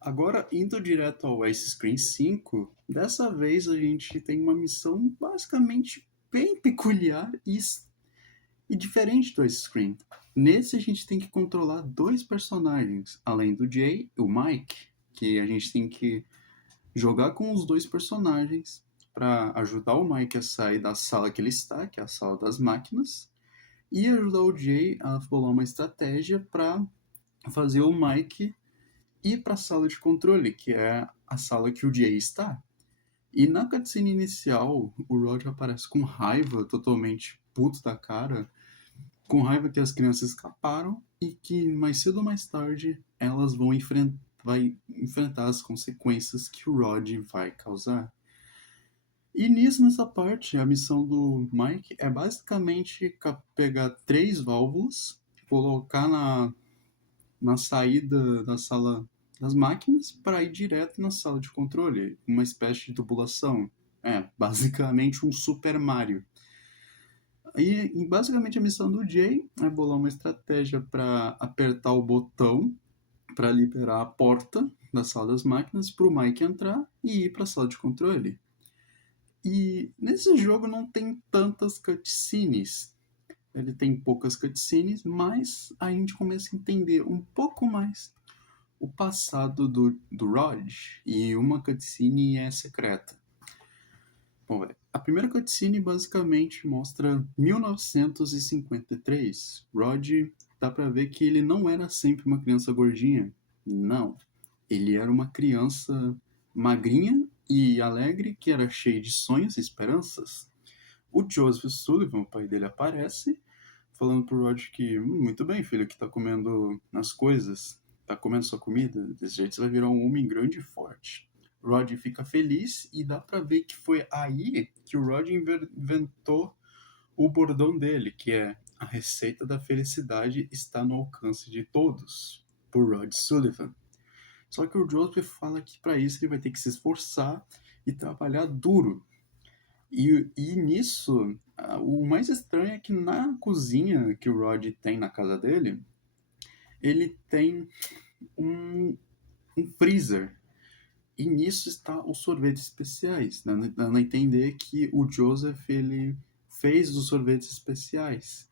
Agora, indo direto ao Ice Screen 5, dessa vez a gente tem uma missão basicamente bem peculiar e diferente do Ice Screen. Nesse a gente tem que controlar dois personagens, além do Jay e o Mike, que a gente tem que jogar com os dois personagens para ajudar o Mike a sair da sala que ele está, que é a sala das máquinas, e ajudar o Jay a bolar uma estratégia para fazer o Mike ir para a sala de controle, que é a sala que o Jay está. E na cutscene inicial, o Roger aparece com raiva, totalmente puto da cara, com raiva que as crianças escaparam e que mais cedo ou mais tarde elas vão enfrentar as consequências que o Rod vai causar. E nisso, nessa parte, a missão do Mike é basicamente pegar três válvulas, colocar na saída da sala das máquinas para ir direto na sala de controle, uma espécie de tubulação. É, basicamente um Super Mario. E basicamente a missão do Jay é bolar uma estratégia para apertar o botão para liberar a porta da sala das máquinas para o Mike entrar e ir para a sala de controle. E nesse jogo não tem tantas cutscenes. Ele tem poucas cutscenes, mas a gente começa a entender um pouco mais o passado do Rod, e uma cutscene é secreta. Bom, a primeira cutscene basicamente mostra 1953. Rod, dá pra ver que ele não era sempre uma criança gordinha. Não. Ele era uma criança magrinha e alegre que era cheia de sonhos e esperanças. O Joseph Sullivan, o pai dele, aparece falando pro Rod que muito bem, filho, que tá comendo as coisas, tá comendo sua comida, desse jeito você vai virar um homem grande e forte. Rod fica feliz e dá pra ver que foi aí que o Rod inventou o bordão dele, que é a receita da felicidade está no alcance de todos, por Rod Sullivan. Só que o Joseph fala que para isso ele vai ter que se esforçar e trabalhar duro. E nisso, o mais estranho é que na cozinha que o Rod tem na casa dele, ele tem um, um freezer. E nisso está os sorvetes especiais, dando a entender que o Joseph ele fez os sorvetes especiais.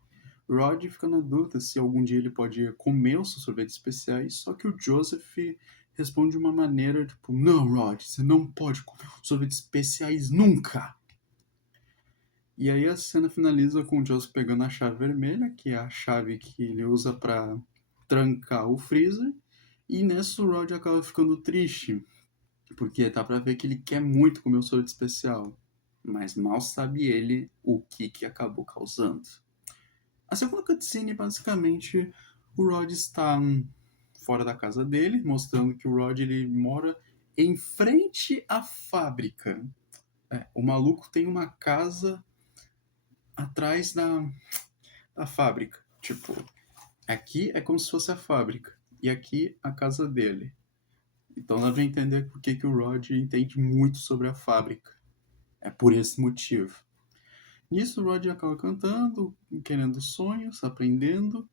Rod fica na dúvida se algum dia ele pode comer os seus sorvetes especiais, só que o Joseph responde de uma maneira tipo: Não, Rod, você não pode comer os sorvetes especiais nunca! E aí a cena finaliza com o Joseph pegando a chave vermelha, que é a chave que ele usa para trancar o freezer, e nessa o Rod acaba ficando triste, porque tá pra ver que ele quer muito comer o sorvete especial, mas mal sabe ele o que acabou causando. A segunda cutscene, basicamente, o Rod está fora da casa dele, mostrando que o Rod ele mora em frente à fábrica. O maluco tem uma casa atrás da fábrica. Tipo, aqui é como se fosse a fábrica, e aqui a casa dele. Então dá pra entender por que o Rod entende muito sobre a fábrica. É por esse motivo. Nisso, o Rod acaba cantando, querendo sonhos, aprendendo,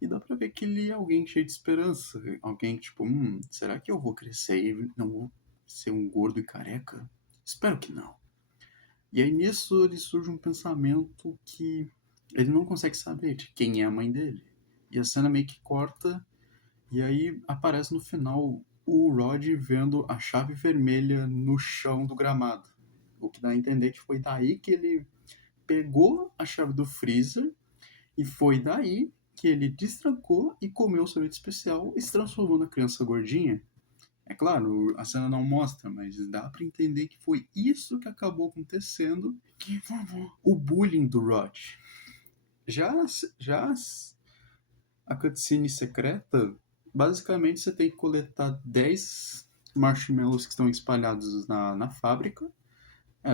e dá pra ver que ele é alguém cheio de esperança. Alguém que, tipo, será que eu vou crescer e não vou ser um gordo e careca? Espero que não. E aí nisso ele surge um pensamento que ele não consegue saber de quem é a mãe dele. E a cena meio que corta, e aí aparece no final o Rod vendo a chave vermelha no chão do gramado. O que dá a entender que foi daí que ele pegou a chave do freezer e foi daí que ele destrancou e comeu o sorvete especial e se transformou na criança gordinha. É claro, a cena não mostra, mas dá pra entender que foi isso que acabou acontecendo que formou o bullying do Rod. Já a cutscene secreta, basicamente você tem que coletar 10 marshmallows que estão espalhados na fábrica,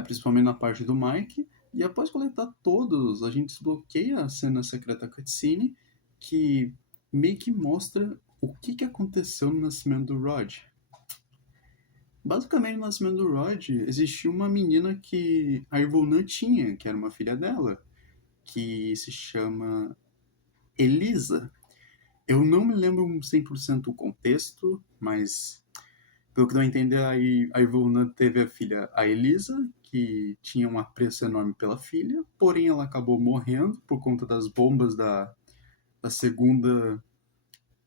principalmente na parte do Mike, e após coletar todos, a gente desbloqueia a cena secreta cutscene, que meio que mostra o que aconteceu no nascimento do Rod. Basicamente, no nascimento do Rod, existia uma menina que a Ivona tinha, que era uma filha dela, que se chama Elisa. Eu não me lembro 100% o contexto, mas Pelo que deu a entender, a Ivona teve a filha, a Elisa, que tinha um apreço enorme pela filha, porém ela acabou morrendo por conta das bombas da segunda,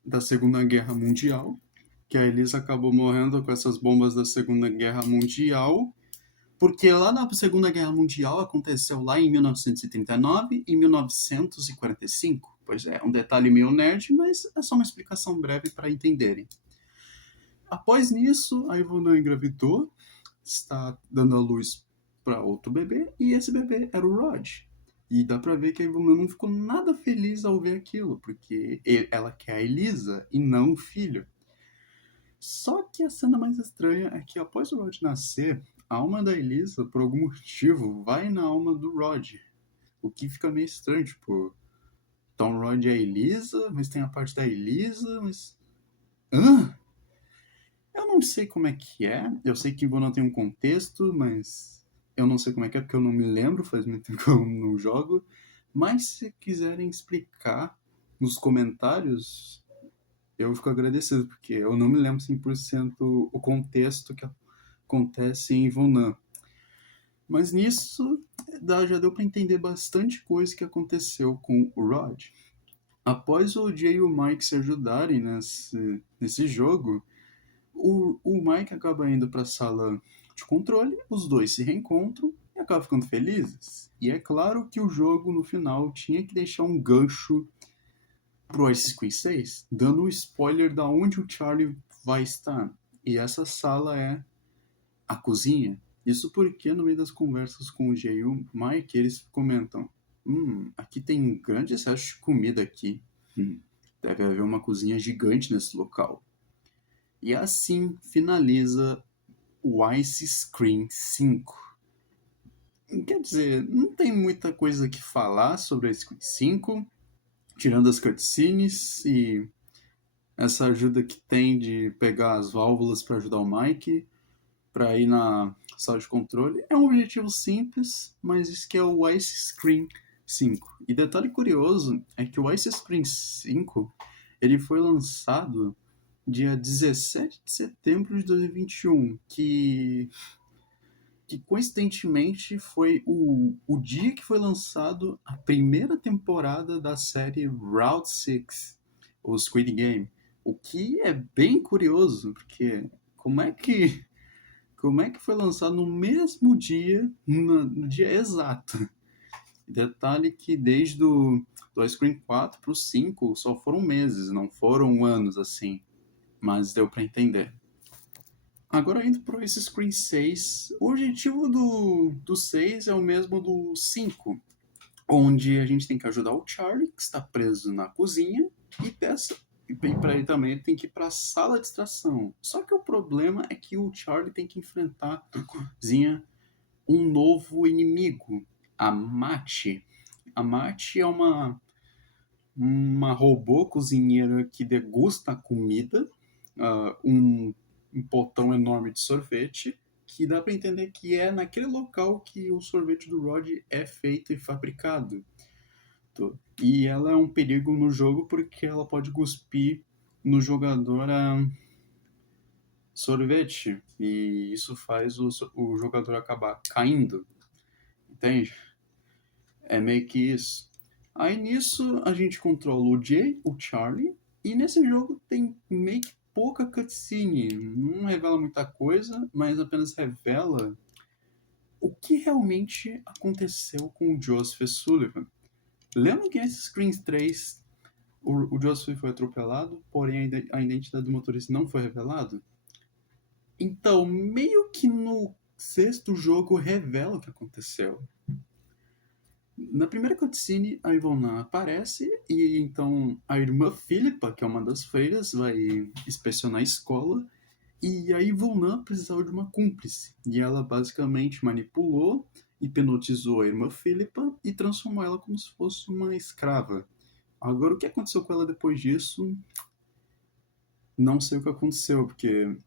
da Segunda Guerra Mundial, que a Elisa acabou morrendo com essas bombas da Segunda Guerra Mundial, porque lá na Segunda Guerra Mundial aconteceu lá em 1939 e 1945. Pois é, um detalhe meio nerd, mas é só uma explicação breve para entenderem. Após nisso, a Ivona engravidou, está dando à luz para outro bebê, e esse bebê era o Rod. E dá pra ver que a Ivona não ficou nada feliz ao ver aquilo, porque ela quer a Elisa e não o filho. Só que a cena mais estranha é que após o Rod nascer, a alma da Elisa, por algum motivo, vai na alma do Rod. O que fica meio estranho, tipo, Tom Rod é a Elisa, mas tem a parte da Elisa, mas. Hã? Eu não sei como é que é. Eu sei que Ivona tem um contexto, mas eu não sei como é que é, porque eu não me lembro, faz muito tempo que eu não jogo. Mas se quiserem explicar nos comentários, eu fico agradecido, porque eu não me lembro 100% o contexto que acontece em Ivona. Mas nisso já deu para entender bastante coisa que aconteceu com o Rod. Após o Jay e o Mike se ajudarem nesse jogo, o Mike acaba indo para a sala de controle, os dois se reencontram e acabam ficando felizes. E é claro que o jogo, no final, tinha que deixar um gancho pro Ice Cream 6, dando um spoiler da onde o Charlie vai estar. E essa sala é a cozinha. Isso porque no meio das conversas com o Jay e o Mike, eles comentam: aqui tem um grande excesso de comida aqui. Deve haver uma cozinha gigante nesse local. E assim finaliza o Ice Scream 5. Quer dizer, não tem muita coisa que falar sobre Ice Scream 5, tirando as cutscenes e essa ajuda que tem de pegar as válvulas para ajudar o Mike para ir na sala de controle. É um objetivo simples, mas isso que é o Ice Scream 5. E detalhe curioso é que o Ice Scream 5 ele foi lançado dia 17 de setembro de 2021, que coincidentemente foi o dia que foi lançado a primeira temporada da série Route 6, o Squid Game. O que é bem curioso, porque como é que foi lançado no mesmo dia, no dia exato? Detalhe que desde do Ice Cream 4 pro 5 só foram meses, não foram anos assim, mas deu para entender. Agora indo pro esse Screen 6, o objetivo do 6 é o mesmo do 5, onde a gente tem que ajudar o Charlie, que está preso na cozinha, e para ele também ele tem que ir para a sala de extração. Só que o problema é que o Charlie tem que enfrentar na cozinha um novo inimigo, a Mati. A Mati é uma robô cozinheira que degusta a comida, um potão enorme de sorvete, que dá para entender que é naquele local que o sorvete do Rod é feito e fabricado. E ela é um perigo no jogo porque ela pode cuspir no jogador a sorvete, e isso faz o jogador acabar caindo, entende? É meio que isso. Aí nisso a gente controla o Jay, o Charlie, e nesse jogo tem meio que pouca cutscene, não revela muita coisa, mas apenas revela o que realmente aconteceu com o Joseph Sullivan. Lembra que nesse Scream 3 o Joseph foi atropelado, porém a identidade do motorista não foi revelado? Então, meio que no sexto jogo revela o que aconteceu. Na primeira cutscene, a Ivona aparece e então a irmã Philippa, que é uma das freiras, vai inspecionar a escola, e a Ivona precisava de uma cúmplice. E ela basicamente manipulou, hipnotizou a irmã Philippa e transformou ela como se fosse uma escrava. Agora, o que aconteceu com ela depois disso? Não sei o que aconteceu, porque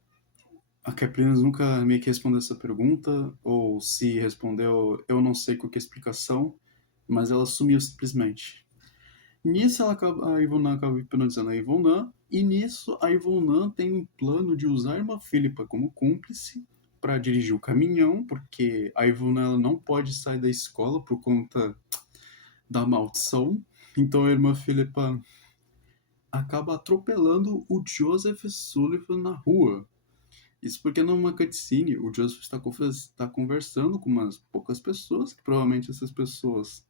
a Caprinas nunca meio que respondeu essa pergunta, ou se respondeu, eu não sei qual que é a explicação, mas ela sumiu simplesmente. Nisso, a Ivona acaba hipnotizando a Ivona E nisso, a Ivonne tem um plano de usar a irmã Philippa como cúmplice para dirigir o caminhão, porque a Ivonne ela não pode sair da escola por conta da maldição. Então a irmã Philippa acaba atropelando o Joseph Sullivan na rua. Isso porque numa cutscene o Joseph está conversando com umas poucas pessoas, que provavelmente essas pessoas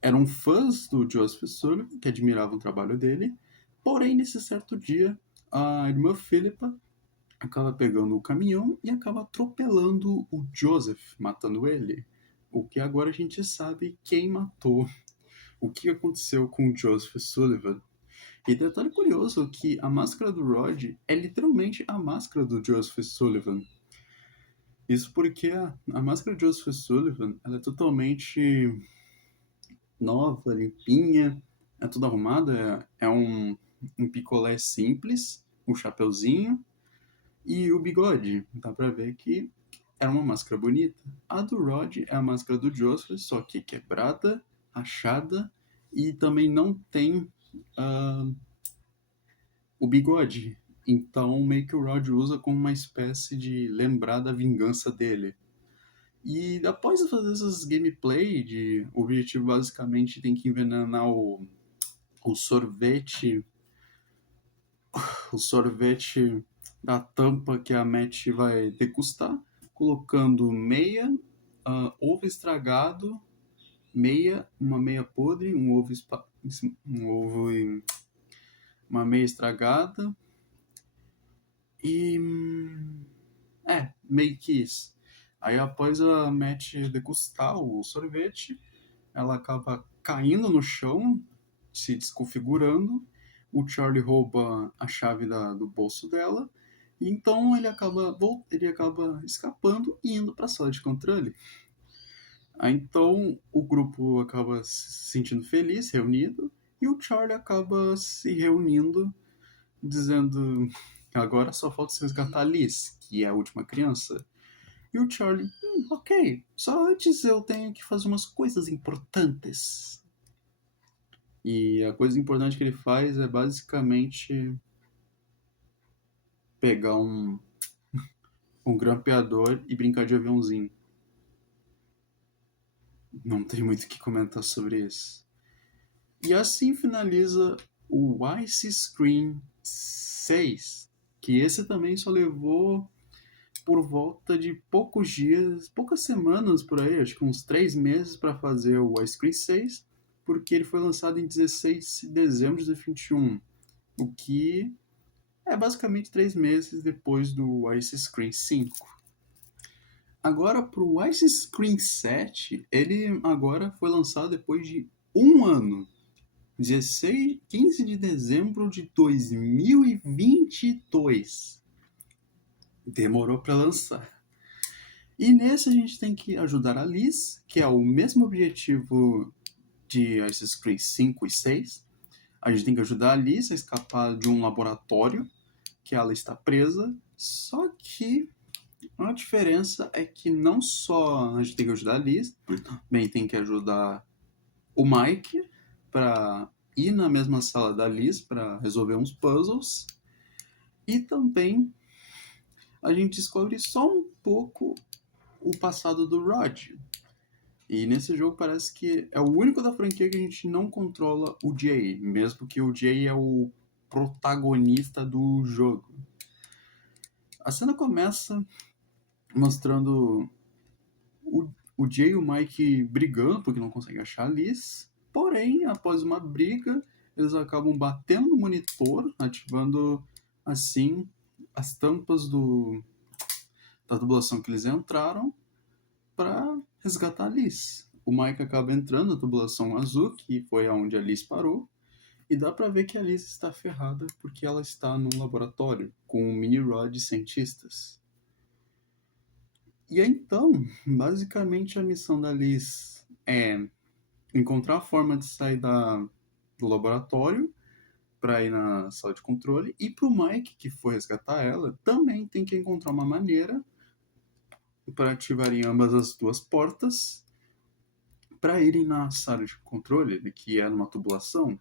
eram fãs do Joseph Sullivan, que admiravam o trabalho dele. Porém, nesse certo dia, a irmã Philippa acaba pegando o caminhão e acaba atropelando o Joseph, matando ele. O que agora a gente sabe quem matou, o que aconteceu com o Joseph Sullivan. E detalhe curioso que a máscara do Rod é literalmente a máscara do Joseph Sullivan. Isso porque a máscara de Joseph Sullivan ela é totalmente nova, limpinha, é tudo arrumada, é um picolé simples, um chapeuzinho e o bigode. Dá pra ver que era uma máscara bonita. A do Rod é a máscara do Joseph, só que quebrada, rachada e também não tem o bigode. Então, meio que o Rod usa como uma espécie de lembrar da vingança dele. E após fazer essas gameplay, o objetivo basicamente tem que envenenar o sorvete. O sorvete da tampa que a Matt vai degustar, colocando meia, ovo estragado, uma meia podre, um ovo e uma meia estragada e meio que isso. Aí após a Matt degustar o sorvete, ela acaba caindo no chão, se desconfigurando. O Charlie rouba a chave do bolso dela. E então ele acaba escapando e indo para a sala de controle. Aí então o grupo acaba se sentindo feliz, reunido, e o Charlie acaba se reunindo, dizendo que agora só falta se resgatar a Liz, que é a última criança. E o Charlie, ok, só antes eu tenho que fazer umas coisas importantes. E a coisa importante que ele faz é basicamente pegar um grampeador e brincar de aviãozinho. Não tem muito o que comentar sobre isso. E assim finaliza o Ice Screen 6, que esse também só levou por volta de poucos dias, poucas semanas por aí, acho que uns 3 meses para fazer o Ice Screen 6, porque ele foi lançado em 16 de dezembro de 2021, o que é basicamente 3 meses depois do Ice Screen 5. Agora, para o Ice Screen 7, ele agora foi lançado depois de um ano. 15 de dezembro de 2022. Demorou para lançar. E nesse a gente tem que ajudar a Liz, que é o mesmo objetivo de Ice Screen 5 e 6. A gente tem que ajudar a Liz a escapar de um laboratório que ela está presa. Só que a diferença é que não só a gente tem que ajudar a Liz, também tem que ajudar o Mike para ir na mesma sala da Liz para resolver uns puzzles. E também a gente descobre só um pouco o passado do Rod. E nesse jogo parece que é o único da franquia que a gente não controla o Jay, mesmo que o Jay é o protagonista do jogo. A cena começa mostrando o Jay e o Mike brigando porque não conseguem achar a Liz. Porém, após uma briga, eles acabam batendo no monitor, ativando assim as tampas da tubulação que eles entraram para resgatar a Liz. O Mike acaba entrando na tubulação azul, que foi aonde a Liz parou, e dá pra ver que a Liz está ferrada porque ela está num laboratório com um mini rod de cientistas. E aí, então, basicamente a missão da Liz é encontrar a forma de sair do laboratório para ir na sala de controle, e pro Mike, que foi resgatar ela, também tem que encontrar uma maneira para ativarem ambas as duas portas para irem na sala de controle, que é numa tubulação.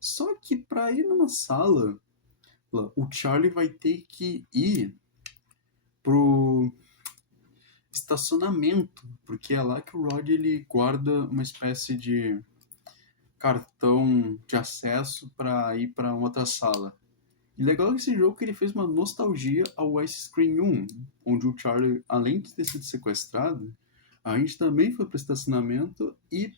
Só que para ir numa sala, o Charlie vai ter que ir pro estacionamento, porque é lá que o Rod ele guarda uma espécie de cartão de acesso para ir para outra sala. E legal esse jogo que ele fez uma nostalgia ao Ice Scream 1, onde o Charlie, além de ter sido sequestrado, a gente também foi pro estacionamento e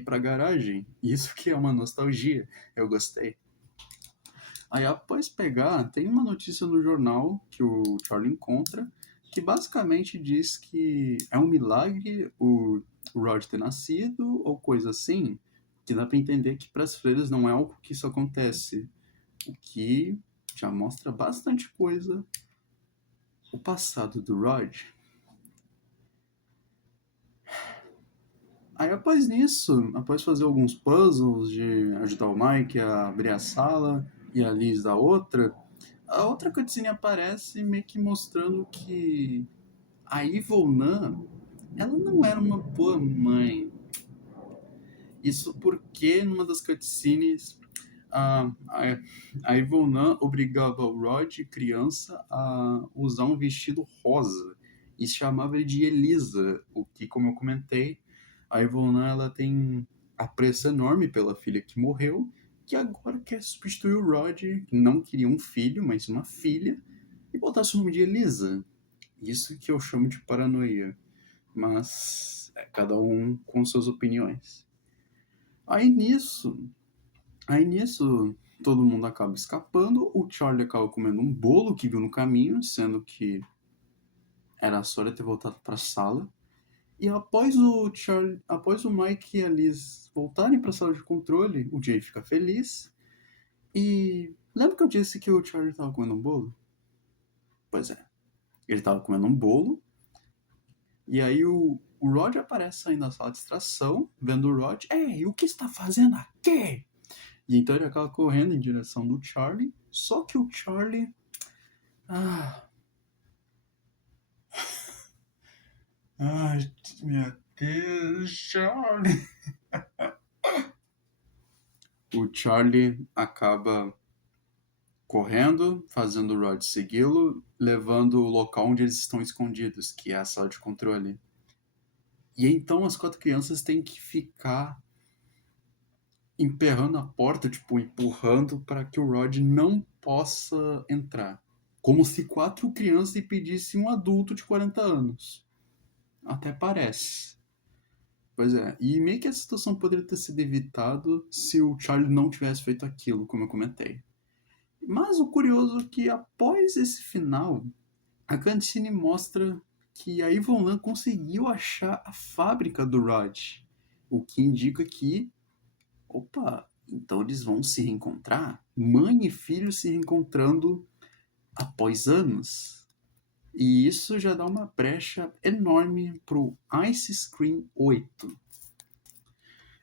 pra garagem. Isso que é uma nostalgia. Eu gostei. Aí após pegar, tem uma notícia no jornal que o Charlie encontra, que basicamente diz que é um milagre o Rod ter nascido, ou coisa assim, que dá pra entender que para as freiras não é algo que isso acontece. O que já mostra bastante coisa o passado do Rod. Aí após nisso, após fazer alguns puzzles de ajudar o Mike a abrir a sala e a Liz a outra cutscene aparece meio que mostrando que a Evil Nun, ela não era uma boa mãe. Isso porque numa das cutscenes a Evil Nun obrigava o Rod, criança, a usar um vestido rosa e chamava ele de Elisa, o que, como eu comentei, a Evil Nun ela tem apreço enorme pela filha que morreu, que agora quer substituir o Rod, que não queria um filho, mas uma filha, e botar seu nome de Elisa. Isso que eu chamo de paranoia. Mas é cada um com suas opiniões. Aí nisso, Aí nisso, todo mundo acaba escapando. O Charlie acaba comendo um bolo que viu no caminho, sendo que era só ele ter voltado para a sala. E após o Mike e a Liz voltarem para a sala de controle, o Jay fica feliz. E lembra que eu disse que o Charlie estava comendo um bolo? Pois é, ele estava comendo um bolo. E aí o Rod aparece saindo da sala de extração, vendo o Rod. Ei, o que está fazendo aqui? E então ele acaba correndo em direção do Charlie. Só que o Charlie. Ah. Ai, meu Deus, Charlie. O Charlie acaba correndo, fazendo o Rod segui-lo, levando o local onde eles estão escondidos, que é a sala de controle. E então as 4 crianças têm que ficar emperrando a porta, tipo, empurrando para que o Rod não possa entrar. Como se 4 crianças impedissem um adulto de 40 anos. Até parece. Pois é, e meio que a situação poderia ter sido evitado se o Charlie não tivesse feito aquilo, como eu comentei. Mas o curioso é que após esse final, a cutscene mostra que a Evil Nun conseguiu achar a fábrica do Rod, o que indica que, opa, então eles vão se reencontrar? Mãe e filho se reencontrando após anos? E isso já dá uma brecha enorme pro Ice Scream 8.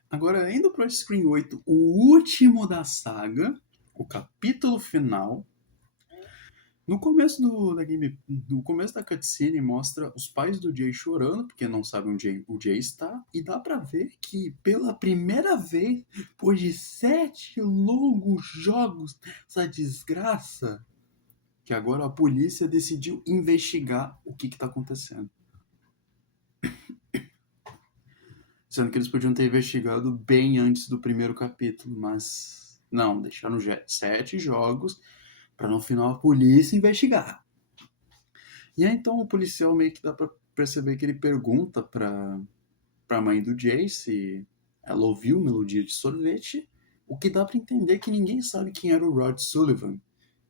Agora, indo pro Ice Scream 8, o último da saga, o capítulo final. No começo no começo da cutscene mostra os pais do Jay chorando porque não sabem onde o Jay está, e dá pra ver que pela primeira vez, depois de 7 longos jogos, essa desgraça, que agora a polícia decidiu investigar o que tá acontecendo. Sendo que eles podiam ter investigado bem antes do primeiro capítulo, mas não, deixaram 7 jogos para no final a polícia investigar. E aí então o policial meio que dá pra perceber que ele pergunta pra mãe do Jay se ela ouviu Melodia de Sorvete, o que dá pra entender que ninguém sabe quem era o Rod Sullivan.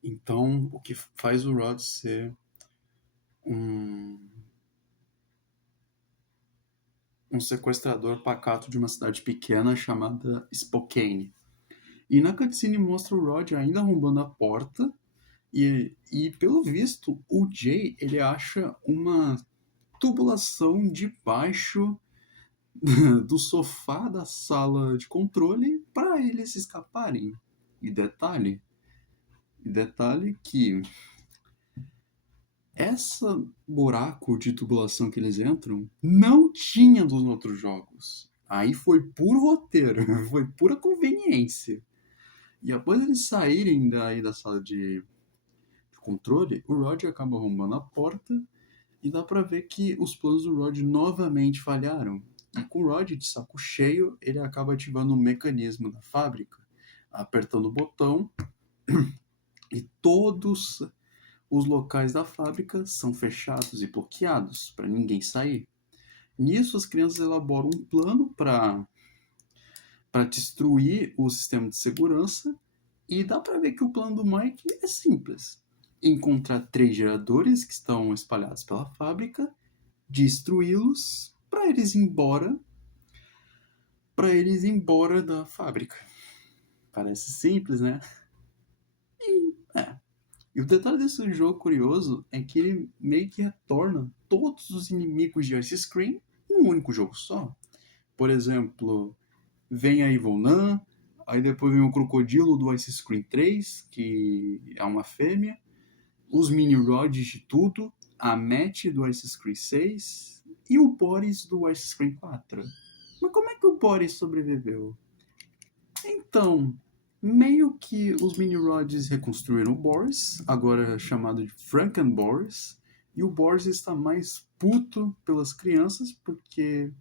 Então, o que faz o Rod ser um sequestrador pacato de uma cidade pequena chamada Spokane. E na cutscene mostra o Rod ainda arrombando a porta e pelo visto, o Jay ele acha uma tubulação debaixo do sofá da sala de controle para eles escaparem. E detalhe que essa buraco de tubulação que eles entram não tinha nos outros jogos. Aí foi puro roteiro, foi pura conveniência. E após eles saírem daí da sala de controle, o Rod acaba arrombando a porta e dá pra ver que os planos do Rod novamente falharam. E com o Rod de saco cheio, ele acaba ativando um mecanismo da fábrica, apertando o botão e todos os locais da fábrica são fechados e bloqueados para ninguém sair. Nisso, as crianças elaboram um plano para destruir o sistema de segurança e dá para ver que o plano do Mike é simples. Encontrar 3 geradores que estão espalhados pela fábrica, destruí-los para eles ir embora da fábrica. Parece simples, né? É. E o detalhe desse jogo curioso é que ele meio que retorna todos os inimigos de Ice Scream num único jogo só. Por exemplo, vem a Evil Nun, aí depois vem o Crocodilo do Ice Scream 3, que é uma fêmea, os Mini Rods de tudo, a Matt do Ice Scream 6 e o Boris do Ice Scream 4. Mas como é que o Boris sobreviveu? Então, meio que os Mini-Rods reconstruíram o Boris, agora chamado de Franken Boris, e o Boris está mais puto pelas crianças porque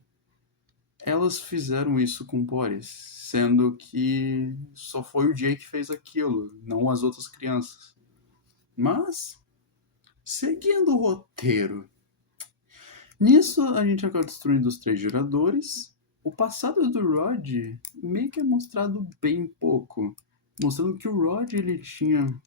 elas fizeram isso com o Boris, sendo que só foi o Jay que fez aquilo, não as outras crianças. Mas, seguindo o roteiro, nisso a gente acaba destruindo os 3 geradores. O passado do Rod meio que é mostrado bem pouco, mostrando que o Rod ele tinha.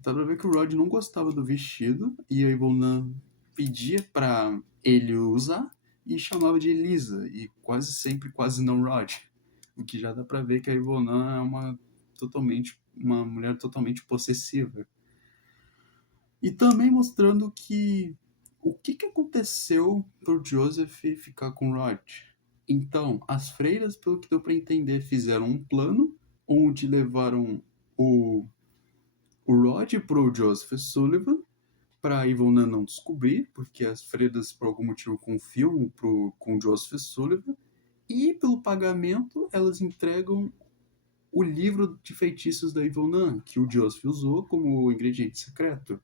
Dá pra ver que o Rod não gostava do vestido e a Ivona pedia pra ele usar e chamava de Elisa e quase sempre quase não Rod. O que já dá pra ver que a Ivona é uma mulher totalmente possessiva. E também mostrando que o que aconteceu pro Joseph ficar com o Rod. Então, as freiras, pelo que deu para entender, fizeram um plano onde levaram o Rod pro Joseph Sullivan para a Ivona não descobrir, porque as freiras por algum motivo confiam com o Joseph Sullivan, e pelo pagamento elas entregam o livro de feitiços da Ivona, que o Joseph usou como ingrediente secreto.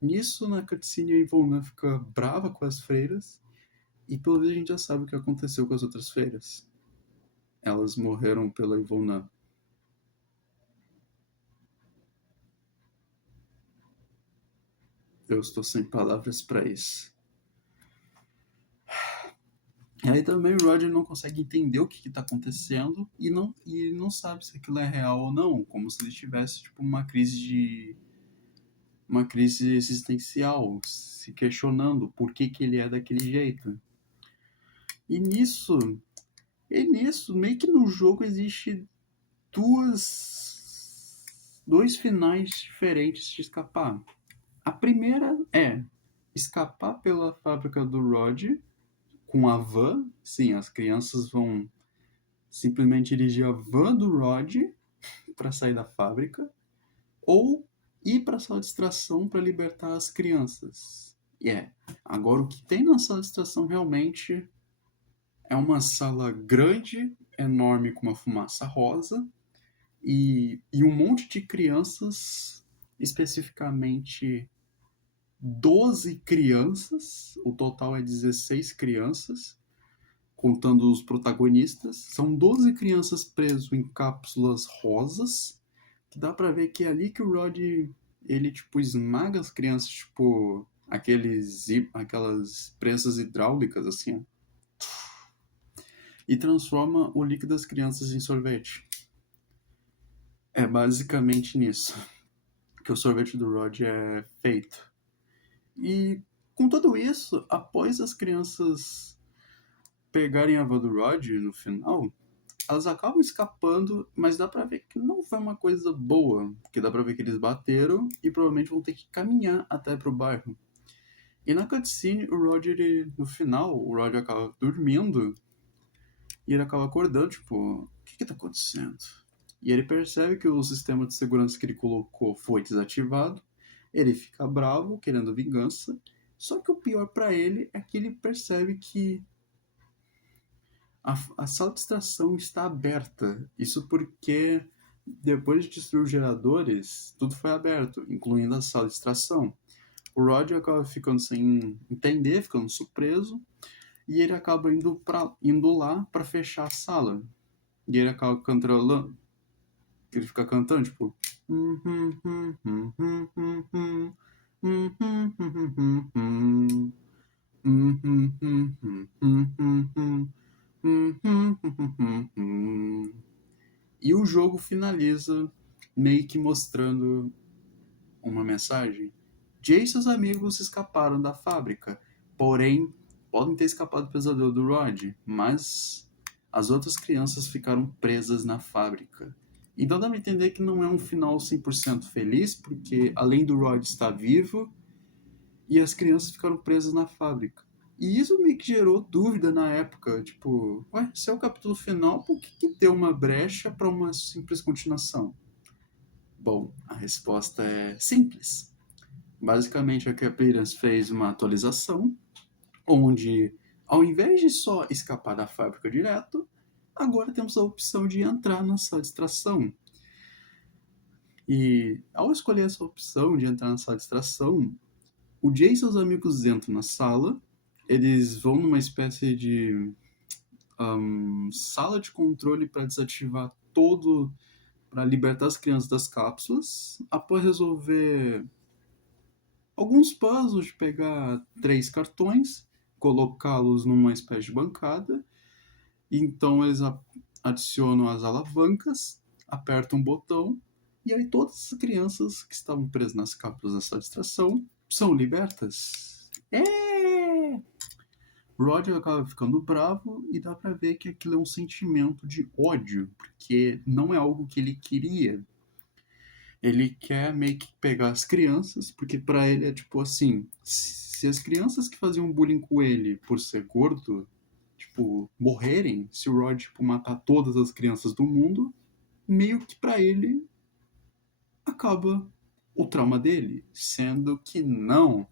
Nisso, na cutscene, a Ivona fica brava com as freiras, e pelo menos a gente já sabe o que aconteceu com as outras freiras. Elas morreram pela Ivona. Eu estou sem palavras para isso. E aí também o Roger não consegue entender o que está acontecendo e não sabe se aquilo é real ou não, como se ele tivesse tipo uma crise existencial, se questionando por que ele é daquele jeito. E nisso, meio que no jogo existe dois finais diferentes de escapar. A primeira é escapar pela fábrica do Rod com a van. Sim, as crianças vão simplesmente dirigir a van do Rod para sair da fábrica, ou ir para a sala de extração para libertar as crianças. Agora o que tem na sala de extração realmente é uma sala grande, enorme, com uma fumaça rosa e um monte de crianças, especificamente 12 crianças, o total é 16 crianças, contando os protagonistas. São 12 crianças presas em cápsulas rosas, que dá pra ver que é ali que o Rod, ele, tipo, esmaga as crianças, tipo, aquelas prensas hidráulicas, assim, ó, e transforma o líquido das crianças em sorvete. É basicamente nisso que o sorvete do Rod é feito. E com tudo isso, após as crianças pegarem a van do Rod no final, elas acabam escapando, mas dá pra ver que não foi uma coisa boa, porque dá pra ver que eles bateram e provavelmente vão ter que caminhar até pro bairro. E na cutscene, no final, o Roger acaba dormindo e ele acaba acordando, tipo, o que tá acontecendo? E ele percebe que o sistema de segurança que ele colocou foi desativado, ele fica bravo, querendo vingança, só que o pior pra ele é que ele percebe que a sala de extração está aberta. Isso porque Depois de destruir os geradores, tudo foi aberto, incluindo a sala de extração. O Rod acaba ficando sem entender, ficando surpreso, e ele acaba indo lá para fechar a sala. E ele acaba cantando, ele fica cantando, tipo. E o jogo finaliza meio que mostrando uma mensagem. Jay e seus amigos escaparam da fábrica, porém podem ter escapado do pesadelo do Rod, mas as outras crianças ficaram presas na fábrica. Então dá pra entender que não é um final 100% feliz, porque além do Rod estar vivo, e as crianças ficaram presas na fábrica. E isso me gerou dúvida na época, tipo, ué, se é o capítulo final, por que deu uma brecha para uma simples continuação? Bom, a resposta é simples. Basicamente, a Capirans fez uma atualização, onde, ao invés de só escapar da fábrica direto, agora temos a opção de entrar na sala de extração. E, ao escolher essa opção de entrar na sala de extração, o Jay e seus amigos entram na sala, eles vão numa espécie de sala de controle para desativar todo, para libertar as crianças das cápsulas, após resolver alguns puzzles de pegar 3 cartões, colocá-los numa espécie de bancada, e então eles adicionam as alavancas, apertam um botão, e aí todas as crianças que estavam presas nas cápsulas da sala de extração são libertas. Roger acaba ficando bravo e dá pra ver que aquilo é um sentimento de ódio, porque não é algo que ele queria. Ele quer meio que pegar as crianças, porque pra ele é tipo assim, se as crianças que faziam bullying com ele por ser gordo, tipo, morrerem, se o Rod tipo, matar todas as crianças do mundo, meio que pra ele acaba o trauma dele, sendo que não.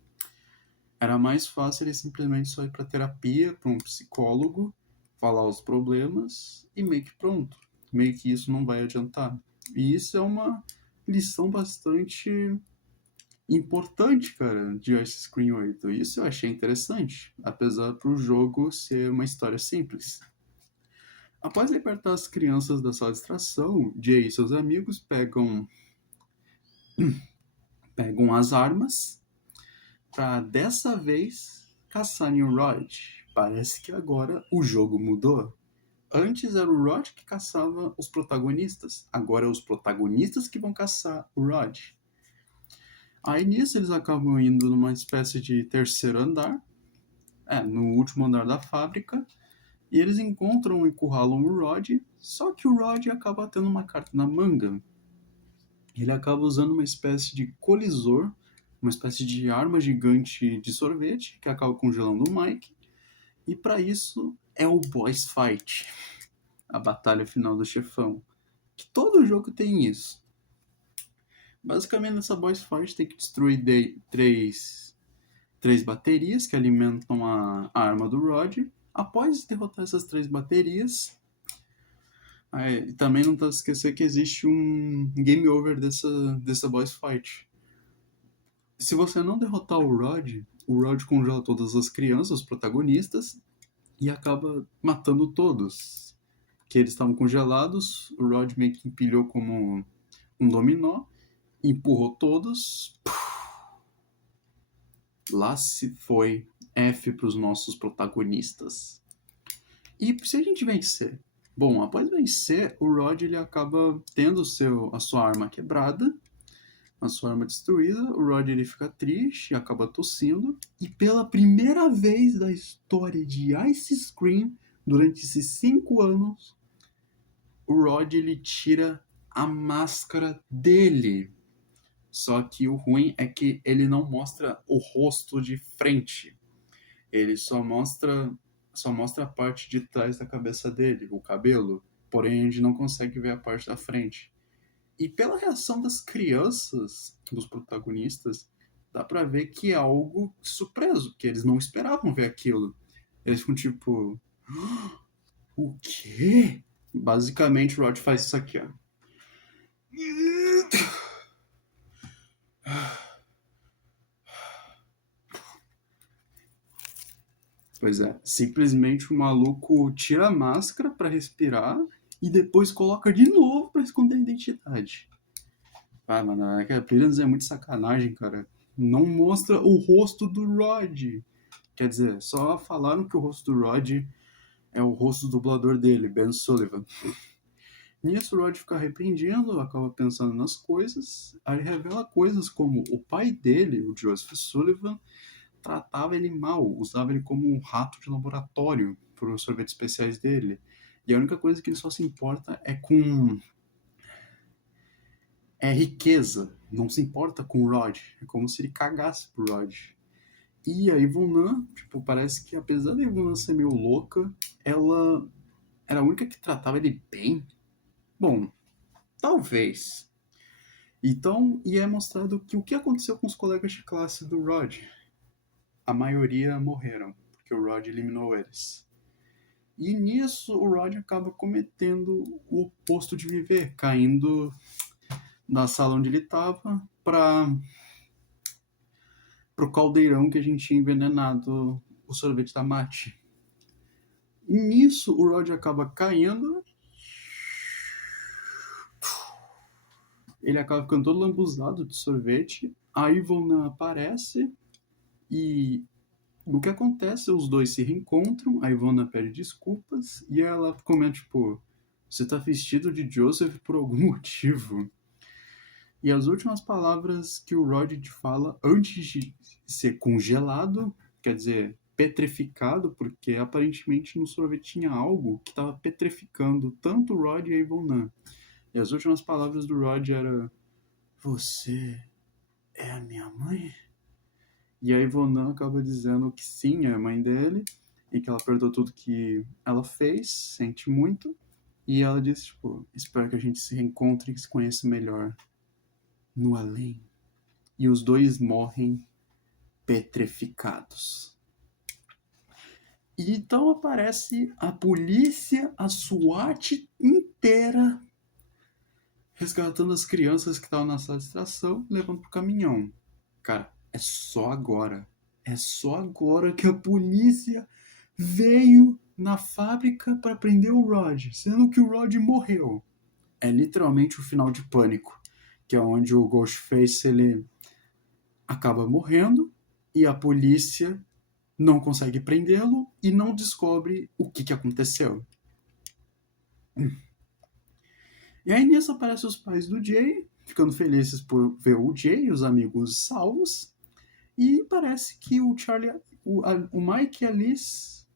Era mais fácil ele simplesmente só ir pra terapia, pra um psicólogo, falar os problemas e meio que pronto. Meio que isso não vai adiantar. E isso é uma lição bastante importante, cara, de Ice Screen 8. Isso eu achei interessante, apesar pro jogo ser uma história simples. Após libertar as crianças da sala de extração, Jay e seus amigos pegam as armas para dessa vez caçarem o Rod. Parece que agora o jogo mudou. Antes era o Rod que caçava os protagonistas, agora é os protagonistas que vão caçar o Rod. Aí nisso eles acabam indo numa espécie de terceiro andar, no último andar da fábrica, e eles encontram e encurralam o Rod, só que o Rod acaba tendo uma carta na manga. Ele acaba usando uma espécie de colisor, uma espécie de arma gigante de sorvete, que acaba congelando o Mike, e para isso é o boss fight, a batalha final do chefão. Que todo jogo tem isso. Basicamente nessa boss fight tem que destruir três baterias que alimentam a arma do Rod. Após derrotar essas 3 baterias, também não tá esquecer que existe um game over dessa boss fight. Se você não derrotar o Rod congela todas as crianças, os protagonistas, e acaba matando todos. Que eles estavam congelados, o Rod meio que empilhou como um dominó, empurrou todos. Lá se foi F para os nossos protagonistas. E se a gente vencer? Bom, após vencer, o Rod ele acaba tendo a sua arma quebrada, a sua arma destruída. O Rod ele fica triste, acaba tossindo. E pela primeira vez da história de Ice Scream, durante esses 5 anos, o Rod ele tira a máscara dele. Só que o ruim é que ele não mostra o rosto de frente. Ele só mostra a parte de trás da cabeça dele, o cabelo. Porém, a gente não consegue ver a parte da frente. E pela reação das crianças, dos protagonistas, dá pra ver que é algo surpreso, que eles não esperavam ver aquilo. Eles ficam tipo. O quê? Basicamente, o Rod faz isso aqui, ó. Pois é, simplesmente o maluco tira a máscara pra respirar e depois coloca de novo pra esconder a identidade. Ah, mano, é que a Appearance é muito sacanagem, cara. Não mostra o rosto do Rod. Quer dizer, só falaram que o rosto do Rod é o rosto do dublador dele, Ben Sullivan. Nisso, o Rod fica arrependido, acaba pensando nas coisas, aí revela coisas como o pai dele, o Joseph Sullivan, tratava ele mal, usava ele como um rato de laboratório para os sorvetes especiais dele. E a única coisa que ele só se importa é com riqueza, não se importa com o Rod. É como se ele cagasse pro Rod. E a Ivona, tipo, parece que apesar da Ivona ser meio louca, ela era a única que tratava ele bem. Bom, talvez. Então, e é mostrado que o que aconteceu com os colegas de classe do Rod? A maioria morreram, porque o Rod eliminou eles. E nisso o Rod acaba cometendo o oposto de viver, caindo da sala onde ele estava para o caldeirão que a gente tinha envenenado o sorvete da Mate. E nisso o Rod acaba caindo, ele acaba ficando todo lambuzado de sorvete, a Ivona aparece e o que acontece? Os dois se reencontram, a Ivona pede desculpas e ela comenta, tipo, você tá vestido de Joseph por algum motivo. E as últimas palavras que o Rod fala antes de ser congelado, quer dizer, petrificado, porque aparentemente no sorvete tinha algo que estava petrificando tanto o Rod e a Ivona. E as últimas palavras do Rod eram: você é a minha mãe? E a Ivona acaba dizendo que sim, é a mãe dele, e que ela perdoou tudo que ela fez, sente muito. E ela diz, tipo, espero que a gente se reencontre e se conheça melhor no além. E os dois morrem petrificados. E então aparece a polícia, a SWAT inteira resgatando as crianças que estavam na sala de extração e levando pro caminhão. Cara, é só agora. É só agora que a polícia veio na fábrica para prender o Rod, sendo que o Rod morreu. É literalmente o final de Pânico, que é onde o Ghostface ele acaba morrendo e a polícia não consegue prendê-lo e não descobre o que aconteceu. E aí nisso aparecem os pais do Jay, ficando felizes por ver o Jay e os amigos salvos. E parece que o Charlie, o Mike e a Liz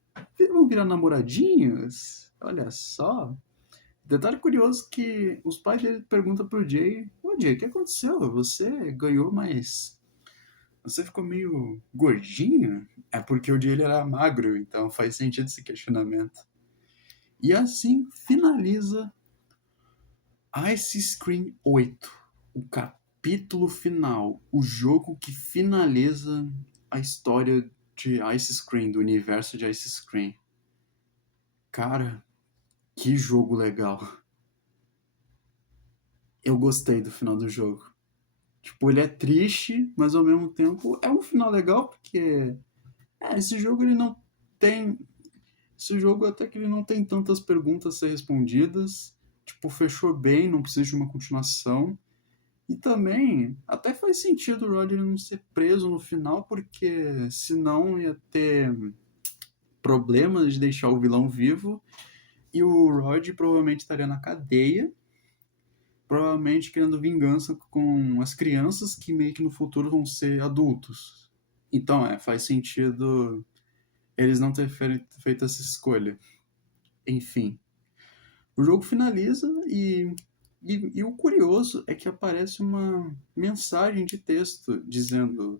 vão virar namoradinhos. Olha só. Detalhe curioso que os pais dele perguntam pro Jay: Ô Jay, o que aconteceu? Você ganhou mais. Você ficou meio gordinho? É porque o Jay ele era magro, então faz sentido esse questionamento. E assim finaliza Ice Scream 8, o capítulo final, o jogo que finaliza a história de Ice Scream, do universo de Ice Scream. Cara, que jogo legal. Eu gostei do final do jogo. Tipo, ele é triste, mas ao mesmo tempo é um final legal porque esse jogo ele não tem, esse jogo até que ele não tem tantas perguntas a ser respondidas. Tipo, fechou bem, não precisa de uma continuação. E também, até faz sentido o Roger não ser preso no final, porque senão ia ter problemas de deixar o vilão vivo. E o Rod provavelmente estaria na cadeia, provavelmente querendo vingança com as crianças que meio que no futuro vão ser adultos. Então, faz sentido eles não terem feito essa escolha. Enfim, o jogo finaliza e o curioso é que aparece uma mensagem de texto dizendo: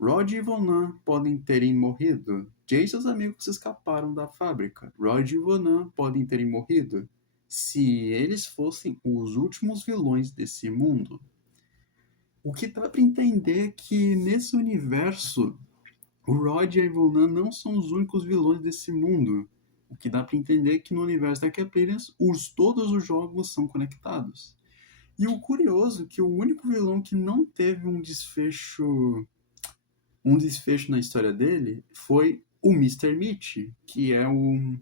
Rod e Vonan podem terem morrido. Jay e seus amigos escaparam da fábrica. Rod e Vonan podem terem morrido. Se eles fossem os últimos vilões desse mundo. O que dá para entender é que nesse universo, o Rod e a Vonan não são os únicos vilões desse mundo. O que dá para entender é que no universo da Caperians, todos os jogos são conectados. E o curioso é que o único vilão que não teve um desfecho na história dele foi o Mister Meat, que ele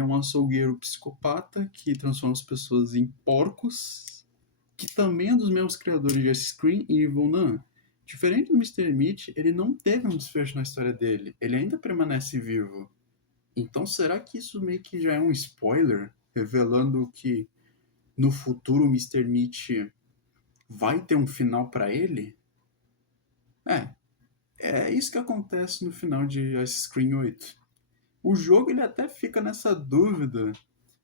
é um açougueiro psicopata que transforma as pessoas em porcos, que também é dos mesmos criadores de Ice Cream e Evil Nun. Diferente do Mister Meat, ele não teve um desfecho na história dele, ele ainda permanece vivo. Então será que isso meio que já é um spoiler, revelando que no futuro o Mister Meat vai ter um final pra ele? É, é isso que acontece no final de Ice Cream 8. O jogo ele até fica nessa dúvida,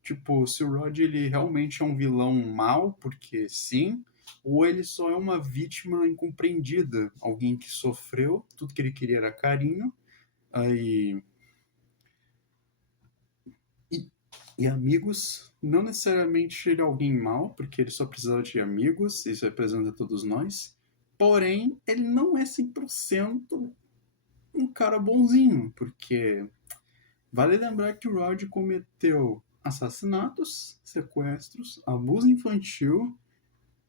tipo, se o Rod ele realmente é um vilão mau, porque sim, ou ele só é uma vítima incompreendida, alguém que sofreu, tudo que ele queria era carinho, aí e, e amigos, não necessariamente ele é alguém mau, porque ele só precisava de amigos, isso representa todos nós. Porém, ele não é 100% um cara bonzinho, porque vale lembrar que o Rod cometeu assassinatos, sequestros, abuso infantil,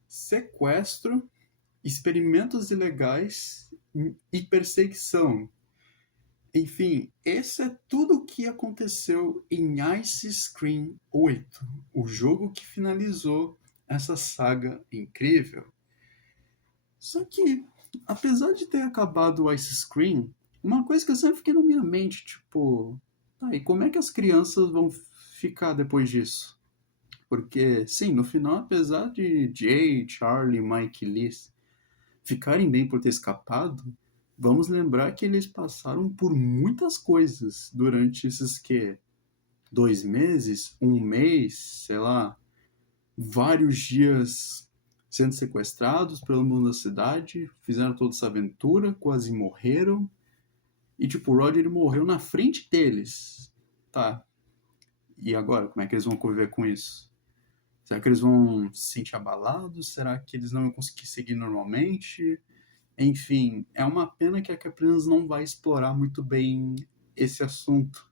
sequestro, experimentos ilegais e perseguição. Enfim, esse é tudo o que aconteceu em Ice Scream 8, o jogo que finalizou essa saga incrível. Só que, apesar de ter acabado o Ice Scream, uma coisa que eu sempre fiquei na minha mente, tipo, tá, e como é que as crianças vão ficar depois disso? Porque, sim, no final, apesar de Jay, Charlie, Mike e Liz ficarem bem por ter escapado, vamos lembrar que eles passaram por muitas coisas durante esses 2 meses, um mês, sei lá, vários dias sendo sequestrados pelo mundo da cidade, fizeram toda essa aventura, quase morreram. E tipo, o Roger ele morreu na frente deles. Tá. E agora, como é que eles vão conviver com isso? Será que eles vão se sentir abalados? Será que eles não vão conseguir seguir normalmente? Enfim, é uma pena que a Caprinas não vai explorar muito bem esse assunto.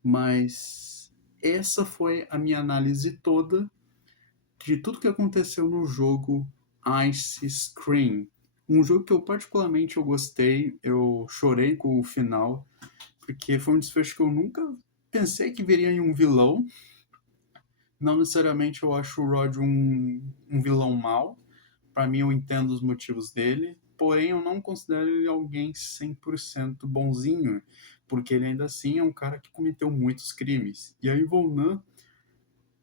Mas essa foi a minha análise toda de tudo que aconteceu no jogo Ice Scream. Um jogo que eu particularmente eu gostei, eu chorei com o final, porque foi um desfecho que eu nunca pensei que veria em um vilão. Não necessariamente eu acho o Rod um vilão mau, para mim eu entendo os motivos dele, porém eu não considero ele alguém 100% bonzinho, porque ele ainda assim é um cara que cometeu muitos crimes. E a Ivona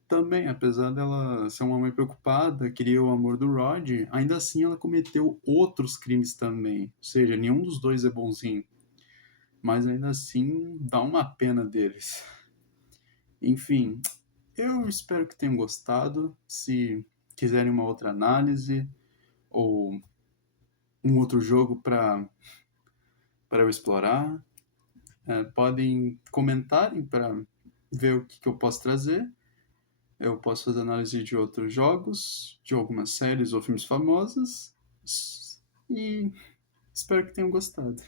também, apesar dela ser uma mãe preocupada, queria o amor do Rod, ainda assim ela cometeu outros crimes também. Ou seja, nenhum dos dois é bonzinho. Mas ainda assim dá uma pena deles. Enfim, eu espero que tenham gostado. Se quiserem uma outra análise ou um outro jogo para eu explorar, podem comentarem para ver o que eu posso trazer. Eu posso fazer análise de outros jogos, de algumas séries ou filmes famosos. E espero que tenham gostado.